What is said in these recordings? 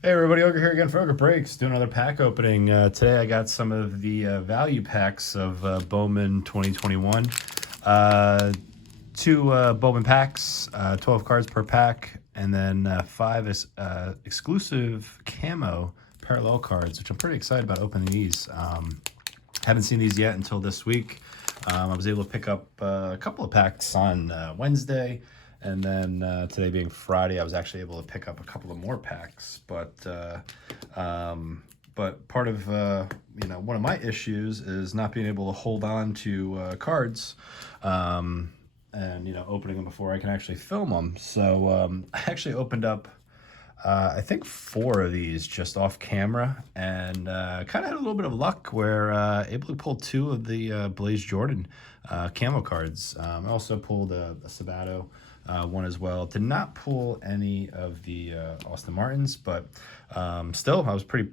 Hey everybody, Ogre here again for Ogre Breaks, doing another pack opening. Today I got some of the value packs of Bowman 2021. Uh, two Bowman packs, 12 cards per pack, and then five exclusive Camo parallel cards, which I'm pretty excited about opening these. Haven't seen these yet until this week. I was able to pick up a couple of packs on Wednesday, and then today being Friday, I was actually able to pick up a couple of more packs. But part of one of my issues is not being able to hold on to cards. And opening them before I can actually film them. So I actually opened up I think four of these just off camera, and kind of had a little bit of luck where able to pull two of the Blaze Jordan camo cards. I also pulled a Sabato one as well. Did not pull any of the Austin Martins, but still I was pretty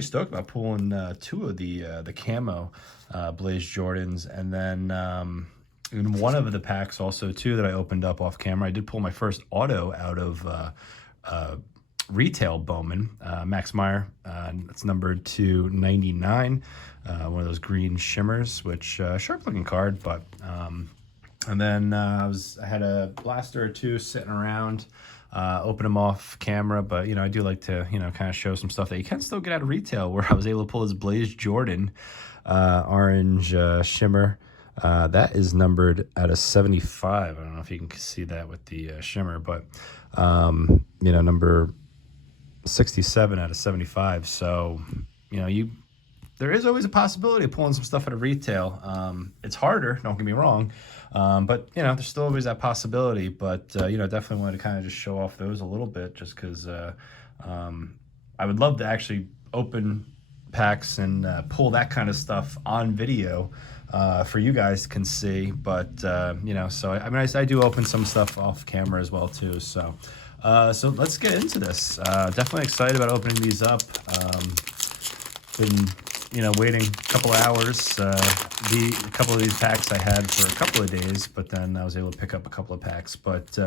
stoked about pulling two of the camo Blaze Jordans. And then in one of the packs also too that I opened up off camera, I did pull my first auto out of retail Bowman, Max Meyer. It's numbered to 99, one of those green shimmers, which sharp looking card. But and then I had a blaster or two sitting around, open them off camera. But I do like to kind of show some stuff that you can still get out of retail, where I was able to pull this Blaze Jordan orange shimmer. That is numbered at a 75. I don't know if you can see that with the shimmer, but number 67 out of 75. So there is always a possibility of pulling some stuff out of retail. It's harder, don't get me wrong, but there's still always that possibility. But definitely wanted to kind of just show off those a little bit, just because I would love to actually open packs and pull that kind of stuff on video for you guys can see. But so I do open some stuff off camera as well too. So let's get into this. Definitely excited about opening these up. Been waiting a couple of hours. A couple of these packs I had for a couple of days, but then I was able to pick up a couple of packs. But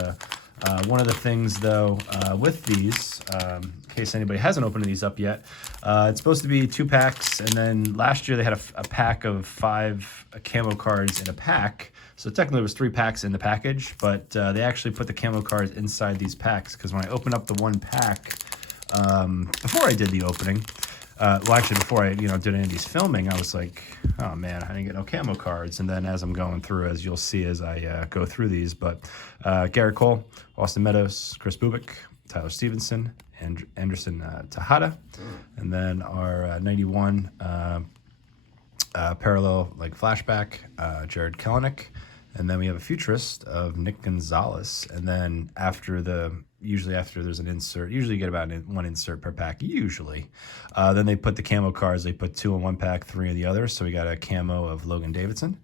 one of the things though with these, in case anybody hasn't opened these up yet, it's supposed to be 2 packs, and then last year they had a pack of 5 camo cards in a pack. So technically it was 3 packs in the package, but they actually put the camo cards inside these packs, because when I opened up the one pack before I did the opening, well, actually, before I, did any of these filming, I was like, oh man, I didn't get no camo cards. And then as I'm going through, as you'll see as I go through these, but Garrett Cole, Austin Meadows, Chris Bubik, Tyler Stevenson, Anderson Tejada, and then our 91 parallel flashback, Jared Kelenic. And then we have a futurist of Nick Gonzalez. And then usually after there's an insert, usually you get about one insert per pack, usually. Then they put the camo cards, they put 2 in one pack, 3 in the other. So we got a camo of Logan Davidson,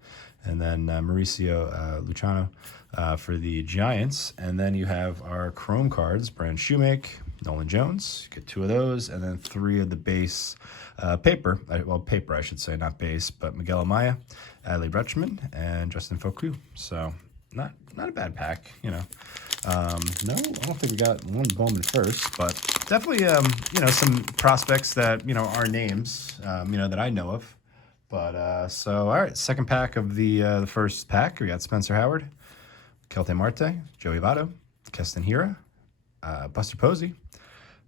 and then Mauricio Luciano for the Giants. And then you have our chrome cards, Brand Shoemake, Nolan Jones, you get 2 of those, and then 3 of the base paper, I should say, not base, but Miguel Amaya, Adley Rutschman, and Justin Foucault. So not a bad pack, No, I don't think we got one Bowman first, but definitely, some prospects that, are names, that I know of. But, so, all right, second pack of the first pack, we got Spencer Howard, Kelte Marte, Joey Votto, Keston Hira, Buster Posey.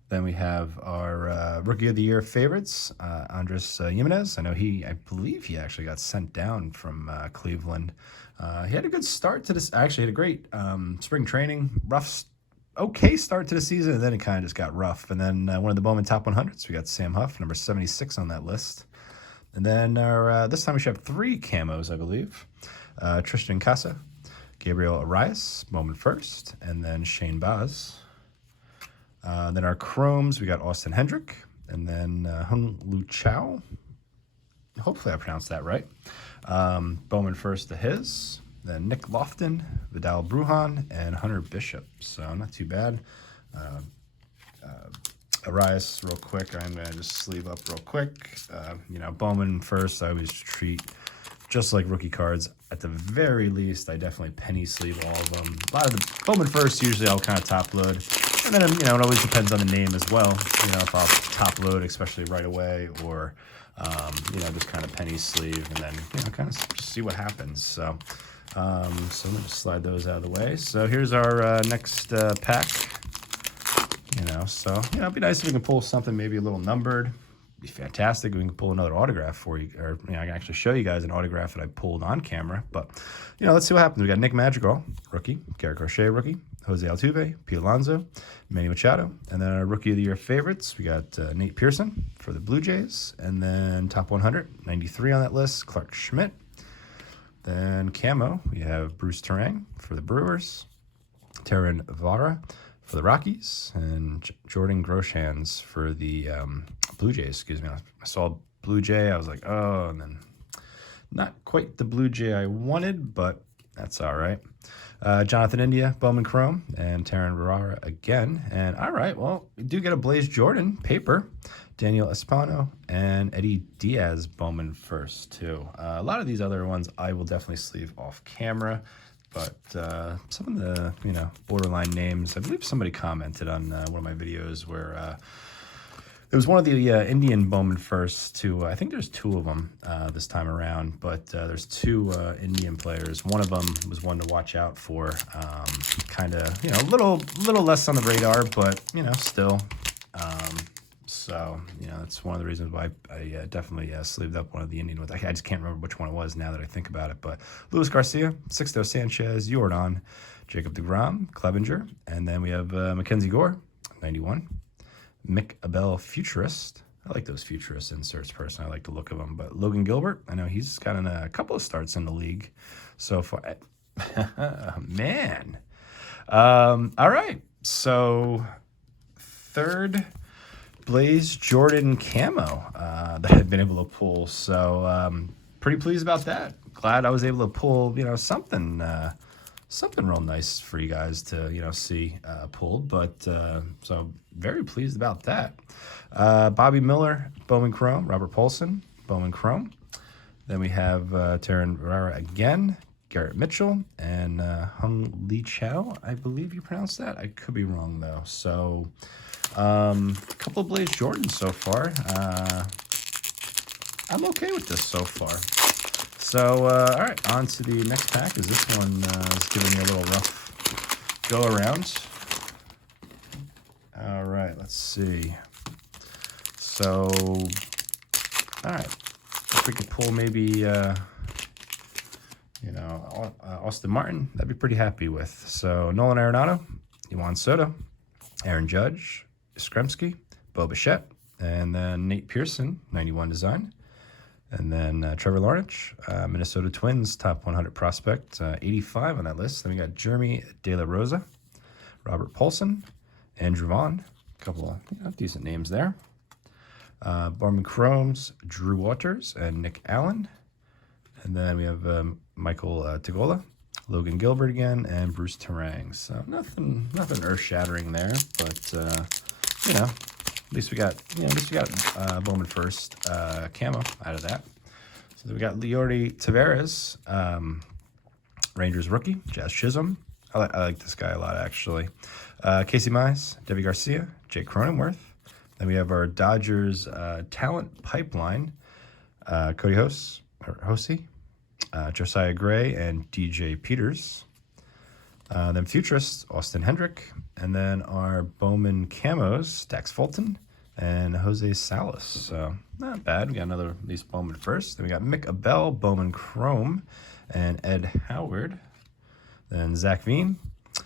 Then we have our Rookie of the Year favorites, Andres Jimenez. I believe he actually got sent down from Cleveland. He had a good start to this. Actually, had a great spring training, okay start to the season, and then it kind of just got rough. And then one of the Bowman top 100s, we got Sam Huff, number 76 on that list. And then this time we should have 3 camos, I believe. Tristan Casa, Gabriel Arias, Bowman first, and then Shane Baz. Then our chromes, we got Austin Hendrick, and then Hung Lu Chao. Hopefully I pronounced that right. Bowman first to his. Then Nick Lofton, Vidal Brujan, and Hunter Bishop. So not too bad. Arias, real quick. I'm going to just sleeve up real quick. Bowman first, I always treat just like rookie cards. at the very least, I definitely penny sleeve all of them. A lot of the Bowman first, usually I'll kind of top load. And then, you know, it always depends on the name as well. You know, if I'll top load, especially right away, or, you know, just kind of penny sleeve and then, you know, kind of just see what happens. So, so let me just slide those out of the way. So here's our next pack. You know, so, you know, it'd be nice if we can pull something maybe a little numbered. It'd be fantastic if we can pull another autograph for you, or, you know, I can actually show you guys an autograph that I pulled on camera. But, you know, let's see what happens. We got Nick Madrigal, rookie, Garrett Crochet, rookie, Jose Altuve, Pete Alonso, Manny Machado, and then our Rookie of the Year favorites, we got Nate Pearson for the Blue Jays, and then top 100, 93 on that list, Clark Schmidt. Then Camo, we have Bruce Terang for the Brewers, Terran Vara for the Rockies, and Jordan Groshans for the Blue Jays, excuse me. I saw Blue Jay, I was like, oh, and then not quite the Blue Jay I wanted, but that's all right. Jonathan India, Bowman Chrome, and Terran Rara again. And all right, well, we do get a Blaze Jordan paper, Daniel Espano, and Eddie Diaz Bowman first, too. A lot of these other ones I will definitely sleeve off camera, but some of the, you know, borderline names, I believe somebody commented on one of my videos where there was one of the Indian Bowman first, too. I think there's two of them this time around, but there's two Indian players. One of them was one to watch out for. Kind of, you know, a little less on the radar, but, you know, still. So, you know, that's one of the reasons why I definitely sleeved up one of the Indian ones. I just can't remember which one it was now that I think about it. But Luis Garcia, Sixto Sanchez, Jordan, Jacob deGrom, Clevenger, and then we have Mackenzie Gore, 91. Mick Abel Futurist. I like those Futurist inserts personally. I like the look of them. But Logan Gilbert, I know he's gotten a couple of starts in the league so far. Man. All right. So third Blaze Jordan Camo that I've been able to pull. So pretty pleased about that. Glad I was able to pull, you know, something real nice for you guys to, you know, see pulled. But so very pleased about that. Bobby Miller, Bowman Chrome, Robert Paulson, Bowman Chrome. Then we have Terran Rara again, Garrett Mitchell, and Hung Lee Chow, I believe you pronounced that. I could be wrong, though. So a couple of Blaze Jordans so far. I'm okay with this so far. So, all right, on to the next pack, as this one is giving me a little rough go around. All right, let's see. So, all right, if we could pull maybe, you know, Austin Martin, that'd be pretty happy with. So, Nolan Arenado, Juan Soto, Aaron Judge, Skremski, Bo Bichette, and then Nate Pearson, 91 design. And then Trevor Lawrence, Minnesota Twins, top 100 prospect, 85 on that list. Then we got Jeremy De La Rosa, Robert Paulson, Andrew Vaughn, a couple of, you know, decent names there. Bowman Chromes, Drew Waters, and Nick Allen. And then we have Michael Tagola, Logan Gilbert again, and Bruce Terang. So nothing earth-shattering there, but you know. At least we got Bowman first Camo out of that. So we got Leody Taveras, Rangers rookie, Jazz Chisholm. I like this guy a lot, actually. Casey Mize, Debbie Garcia, Jake Cronenworth. Then we have our Dodgers talent pipeline, Cody Hosey, Josiah Gray, and DJ Peters. Then Futurist, Austin Hendrick. And then our Bowman Camos, Dax Fulton and Jose Salas. So not bad. We got another at least Bowman first. Then we got Mick Abel, Bowman Chrome, and Ed Howard. Then Zach Veen,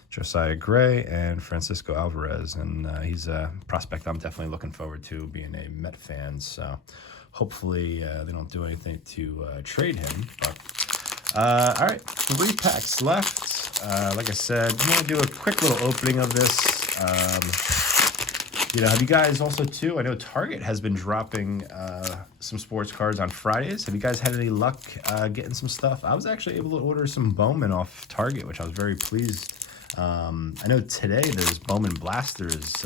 Josiah Gray, and Francisco Alvarez. And he's a prospect I'm definitely looking forward to, being a Met fan. So hopefully they don't do anything to trade him. But all right, 3 packs left. Like I said, I'm going to do a quick little opening of this. You know, have you guys also, too, I know Target has been dropping some sports cards on Fridays. Have you guys had any luck getting some stuff? I was actually able to order some Bowman off Target, which I was very pleased. I know today there's Bowman Blasters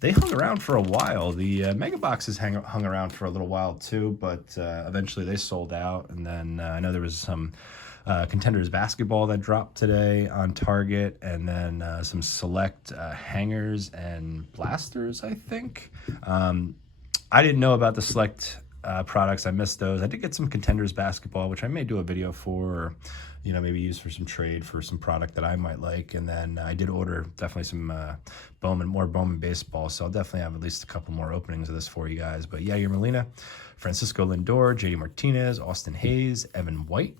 they hung around for a while. The mega boxes hung around for a little while too, but eventually they sold out. And then I know there was some Contenders basketball that dropped today on Target, and then some select hangers and blasters, I think. I didn't know about the select products. I missed those. I did get some Contenders basketball, which I may do a video for, or maybe use for some trade for some product that I might like. And then I did order definitely some more Bowman baseball, so I'll definitely have at least a couple more openings of this for you guys. But Yadier Molina, Francisco Lindor, JD Martinez, Austin Hayes, Evan White.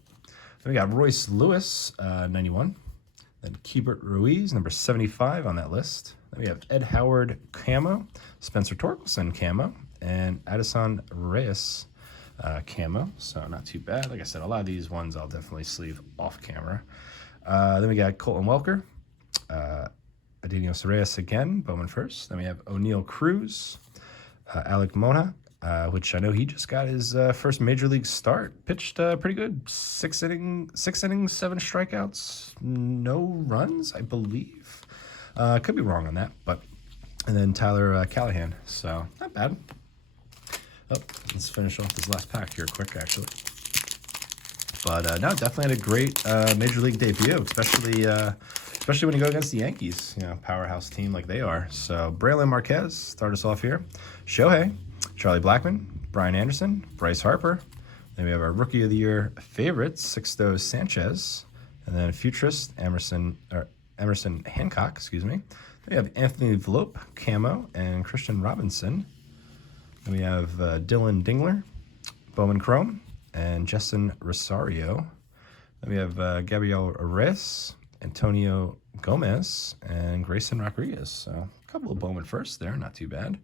Then we got Royce Lewis, 91. Then Keibert Ruiz, number 75 on that list. Then we have Ed Howard Camo, Spencer Torkelson Camo, and Addison Reyes Camo. So not too bad. Like I said, a lot of these ones I'll definitely sleeve off camera. Then we got Colton Welker, Adenios Reyes again, Bowman first. Then we have O'Neal Cruz, Alec Mona, which I know he just got his first major league start. Pitched pretty good. 6 innings, 7 strikeouts, no runs, I believe. Could be wrong on that, but. And then Tyler Callahan, so not bad. Oh, let's finish off this last pack here quick, actually. But no, definitely had a great major league debut, especially when you go against the Yankees, powerhouse team like they are. So Braylon Marquez, start us off here. Shohei, Charlie Blackmon, Brian Anderson, Bryce Harper. Then we have our Rookie of the Year favorites, Sixto Sanchez, and then futurist Emerson Hancock, excuse me. Then we have Anthony Volpe, Camo, and Christian Robinson. Then we have Dylan Dingler, Bowman Chrome, and Justin Rosario. Then we have Gabriel Reyes, Antonio Gomez, and Grayson Rodriguez. So a couple of Bowman firsts there, not too bad.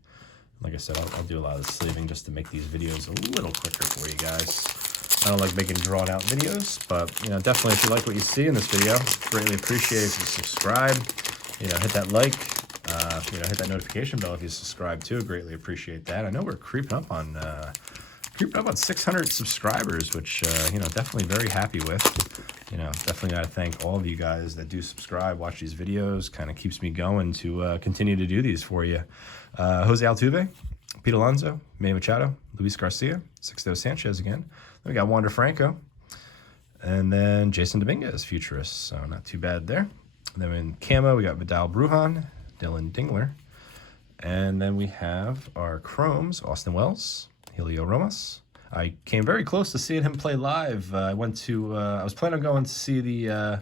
Like I said, I'll do a lot of the sleeving just to make these videos a little quicker for you guys. I don't like making drawn out videos, but definitely if you like what you see in this video, greatly appreciate it if you subscribe. Hit that like. Hit that notification bell if you subscribe too. Greatly appreciate that. I know we're creeping up on 600 subscribers, which definitely very happy with. Definitely got to thank all of you guys that do subscribe, watch these videos. Kind of keeps me going to continue to do these for you. Jose Altuve, Pete Alonso, Manny Machado, Luis Garcia, Sixto Sanchez again. Then we got Wander Franco, and then Jason Dominguez, futurist. So not too bad there. And then in Camo, we got Vidal Brujan, Dylan Dingler. And then we have our Chromes, Austin Wells, Helio Romas. I came very close to seeing him play live. I was planning on going to see the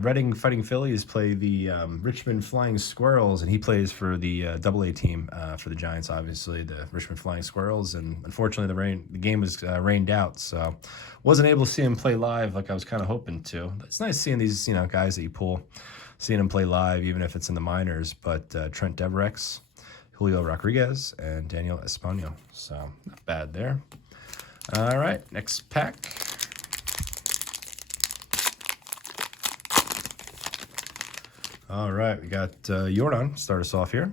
Reading Fighting Phillies play the Richmond Flying Squirrels, and he plays for the AA team for the Giants, obviously, the Richmond Flying Squirrels. And unfortunately, the game was rained out, so wasn't able to see him play live like I was kind of hoping to. It's nice seeing these guys that you pull, seeing him play live, even if it's in the minors. But Trent Deverex, Julio Rodriguez, and Daniel Espano. So not bad there. All right, next pack. All right, we got Jordan, start us off here.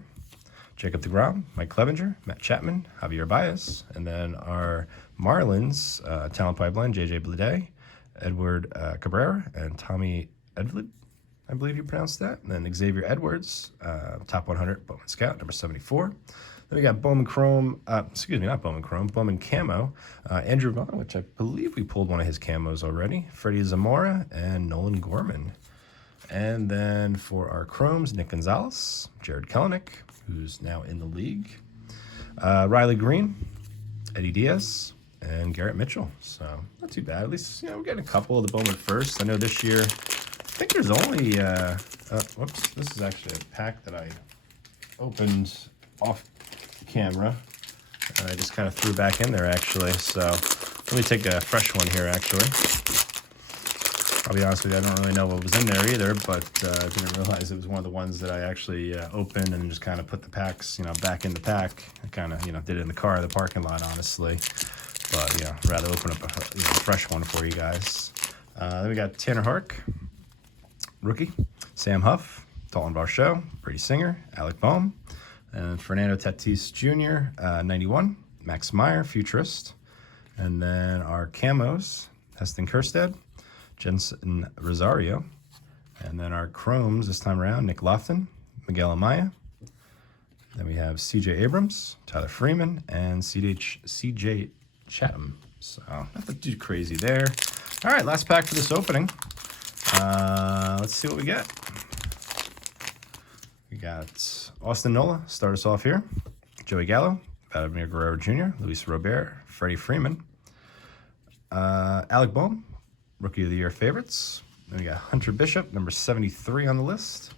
Jacob deGrom, Mike Clevenger, Matt Chapman, Javier Baez, and then our Marlins talent pipeline, JJ Bleday, Edward Cabrera, and Tommy Edlid, I believe you pronounced that. And then Xavier Edwards, top 100 Bowman Scout, number 74. Then we got Bowman Chrome, not Bowman Chrome, Bowman Camo, Andrew Vaughn, which I believe we pulled one of his camos already, Freddie Zamora, and Nolan Gorman. And then for our Chromes, Nick Gonzalez, Jared Kelenic, who's now in the league, Riley Green, Eddie Diaz, and Garrett Mitchell. So not too bad. At least, we're getting a couple of the Bowman first. I know this year, I think there's only, whoops, this is actually a pack that I opened off camera. I just kind of threw back in there, actually. So let me take a fresh one here, actually. I'll be honest with you, I don't really know what was in there either, but I didn't realize it was one of the ones that I actually opened and just kind of put the packs, back in the pack. I kind of, did it in the car or the parking lot, honestly. But, rather open up a fresh one for you guys. Then we got Tanner Hark, rookie, Sam Huff, Dalton Varsho, Brady Singer, Alec Boehm, and Fernando Tatis Jr., 91, Max Meyer, futurist. And then our camos, Heston Kjerstad, Jensen Rosario, and then our Chromes this time around, Nick Lofton, Miguel Amaya. Then we have C.J. Abrams, Tyler Freeman, and C.J. Chatham. So nothing too crazy there. All right, last pack for this opening. Let's see what we get. We got Austin Nola, start us off here. Joey Gallo, Vladimir Guerrero Jr., Luis Robert, Freddie Freeman. Alec Bohm, Rookie of the Year favorites. Then we got Hunter Bishop, number 73 on the list.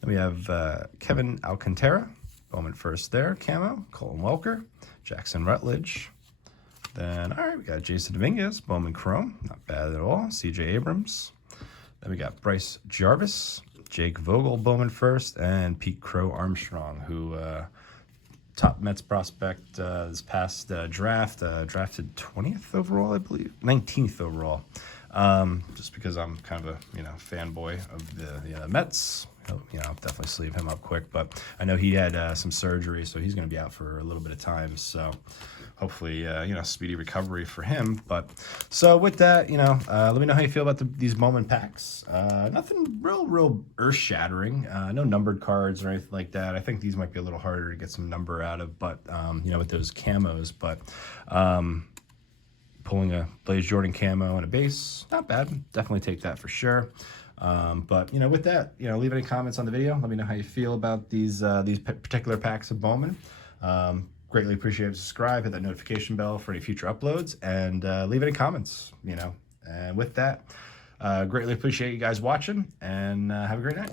Then we have Kevin Alcantara, Bowman first there, Camo, Colin Welker, Jackson Rutledge. Then, all right, we got Jason Dominguez, Bowman Chrome, not bad at all. C.J. Abrams. Then we got Bryce Jarvis, Jake Vogel, Bowman first, and Pete Crow Armstrong, who top Mets prospect this past draft, drafted 20th overall, I believe, 19th overall. Just because I'm kind of a fanboy of the Mets. I'll definitely sleeve him up quick, but I know he had some surgery, so he's going to be out for a little bit of time. So hopefully, speedy recovery for him. But so with that, let me know how you feel about these Bowman packs. Nothing real earth-shattering. No numbered cards or anything like that. I think these might be a little harder to get some number out of, but with those camos. But pulling a Blaze Jordan camo and a base, not bad. Definitely take that for sure. But with that, leave any comments on the video. Let me know how you feel about these particular packs of Bowman. Greatly appreciate it. Subscribe, hit that notification bell for any future uploads, and leave any comments. And with that, greatly appreciate you guys watching, and have a great night.